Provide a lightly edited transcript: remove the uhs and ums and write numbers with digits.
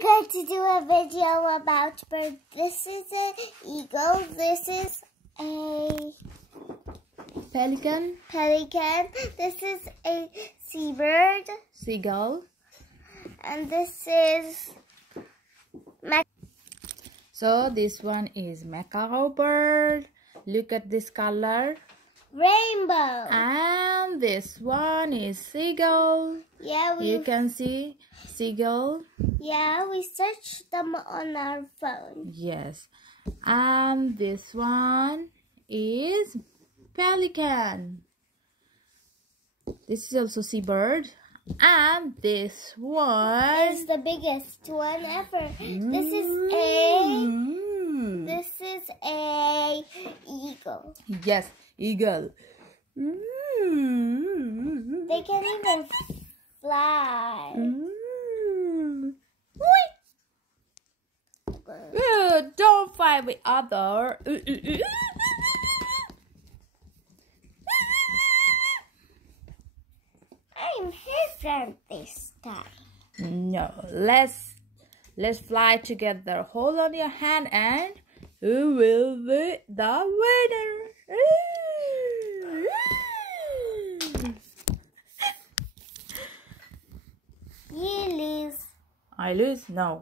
We're going to do a video about birds. This is an eagle. This is a pelican. This is a seabird. Seagull. And this is So this one is macaw bird. Look at this color. rainbow. And this one is seagull. Yeah, you can see seagull. Yeah, we searched them on our phone. Yes. And this one is pelican. This is also seabird. And this one is the biggest one ever. This is a eagle. Yes, eagle. They can even fly. Don't fight with other. I'm different this time. No, let's fly together. Hold on your hand, and who will be the winner? You lose. I lose? No.